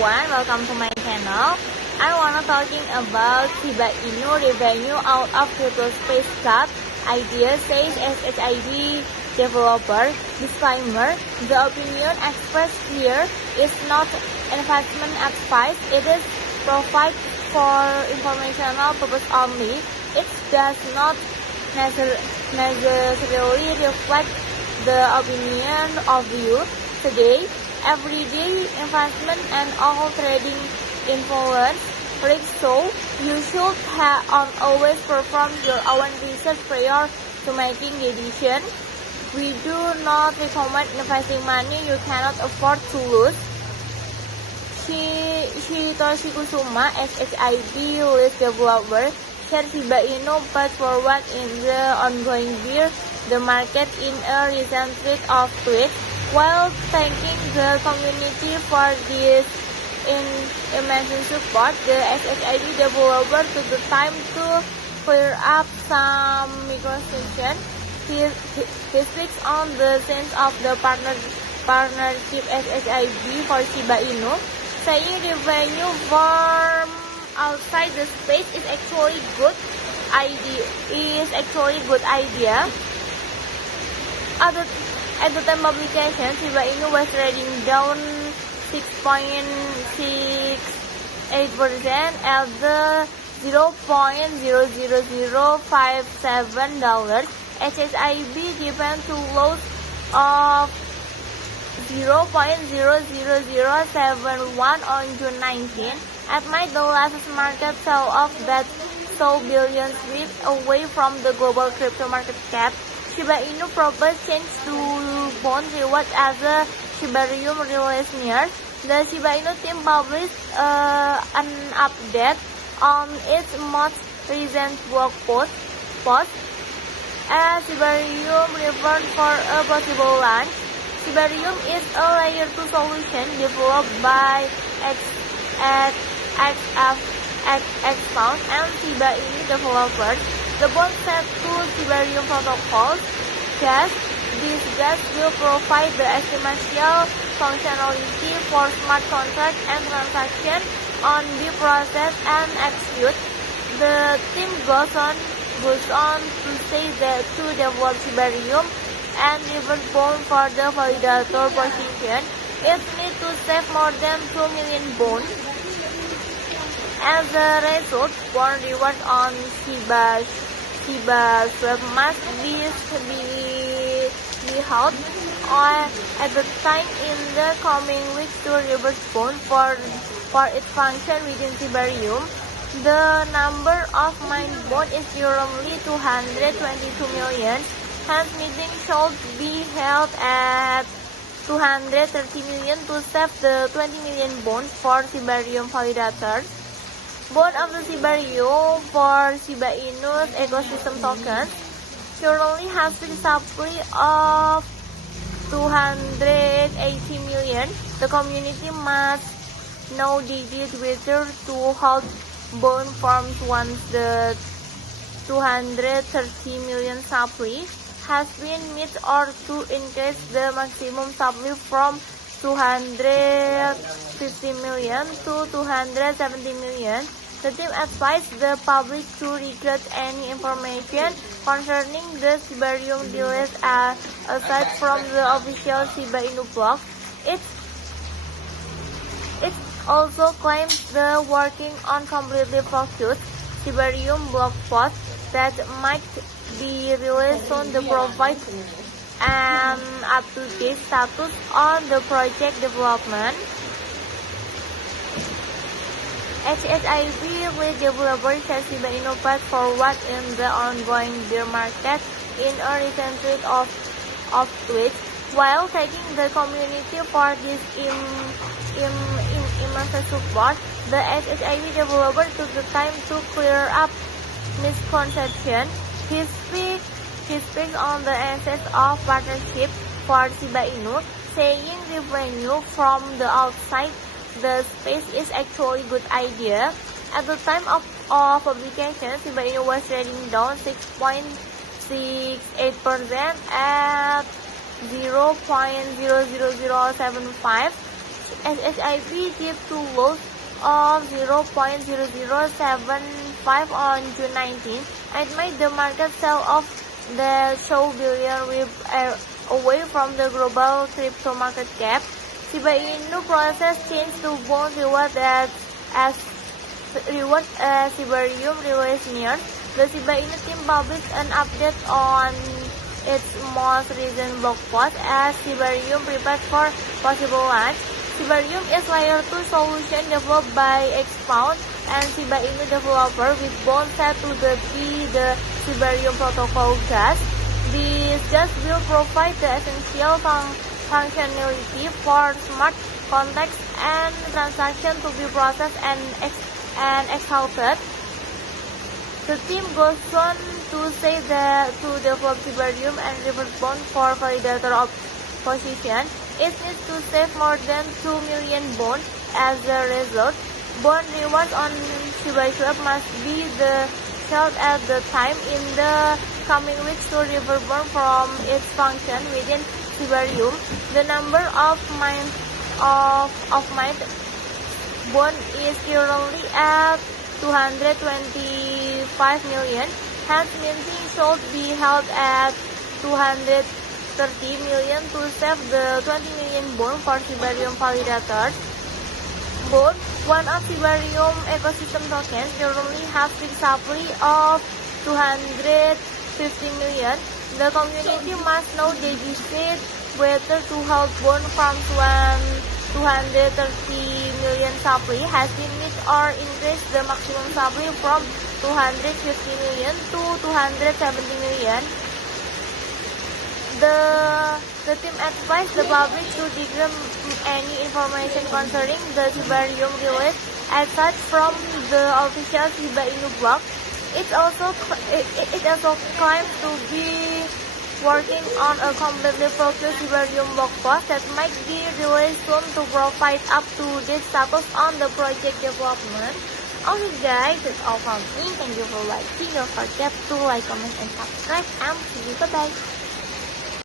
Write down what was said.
everyone, welcome to my channel. I wanna talking about Shiba Inu revenue out of crypto space club. Idea says SHIB developer. Disclaimer: the opinion expressed here is not investment advice. It is provide for informational purpose only. It does not necessarily reflect the opinion of you. Today, everyday investment and all trading influence risk, so you should always perform your own research prior to making decision. We do not recommend investing money you cannot afford to lose. Shitoshi Kusuma, SHIB list developer, shared Shiba Inu path forward in the ongoing bear the market in a recent tweet. While thanking the community for this immense support, the SHIB developer took the time to clear up some misconceptions. He speaks on the sense of the partnership SHIB for Shiba Inu, saying revenue from outside the space is actually good idea. At the time of publication, Shiba Inu was trading down 6.68% at the $0.00057. SHIB depends to loss of 0.00071 on June 19. Amid the last market sell-off that saw billions sweep away from the global crypto market cap, Shiba Inu proposed change to bond reward as a Shibarium release near. The Shiba Inu team published an update on its most recent blog post. As Shibarium returned for a possible launch. Shibarium is a layer 2 solution developed by XFX and Shiba Inu developers. The bond set to Shibarium protocols. This gas will provide the estimation functionality for smart contract and transaction on the process and execute. The team goes on to say that to develop Shibarium and reverse bond for the validator position, it needs to save more than 2 million bonds. As a result, bond reward on Shiba Swap must be held at the time in the coming weeks to reverse bond for its function within Shibarium. The number of mined bond is currently 222 million. Hence, meeting should be held at 230 million to save the 20 million bonds for Shibarium validators. Bond of the Shibarium for Shiba Inu's ecosystem tokens currently has a supply of 280 million. The community must now decide whether to hold bond forms once the 230 million supply has been met or to increase the maximum supply from 250 million to 270 million. The team advised the public to regard any information concerning the Shibarium deals aside from the official Shiba Inu blog. It also claims the working on completely focused Shibarium blog post that might be released soon to provide an up-to-date status on the project development. SHIB lead developer says Shiba Inu path forward in the ongoing bear market in a recent tweet of tweets. While thanking the community for this immense support, the SHIB developer took the time to clear up misconception. He speaks on the essence of partnership for Shiba Inu, saying revenue from the outside the space is actually a good idea. At the time of publication, Shiba Inu was trading down 6.68% at $0.00075. SHIB dipped to lows of 0.0075 on June 19 and made the market sell-off that show billion away from the global crypto market cap. Shiba Inu process changed to bond reward as Ethereum release nears. The Shiba Inu team published an update on its most recent blog post as Ethereum prepared for possible launch. Ethereum is layer 2 solution developed by Expound and Shiba Inu developer with both set to be the Ethereum protocol gas. This gas will provide the essential functionality for smart contracts and transactions to be processed and executed. The team goes on to say that to develop Ethereum and reverse bond for validator of position, it needs to save more than 2 million bonds. As a result, bond rewards on Shiba Swap must be the held at the time in the coming weeks to reverse bond from its function within Ethereum. The number of mined bond is currently at 225 million, hence minting should be held at 230 million to save the 20 million bond for Ethereum validators. Bond, one of Ethereum ecosystem tokens, currently has fixed supply of 250 million. The community must now decide whether to hold bond from 230 million supply has been met or increase the maximum supply from 250 million to 270 million. The team advised the public to decline any information concerning the Ethereum release as such from the official Shiba Inu blog. It also claimed to be working on a completely focused Ethereum blog post that might be released soon to provide up-to-date status on the project development. Okay guys, that's all from me. Thank you for watching. Don't forget to like, comment, and subscribe. And see you. Bye-bye.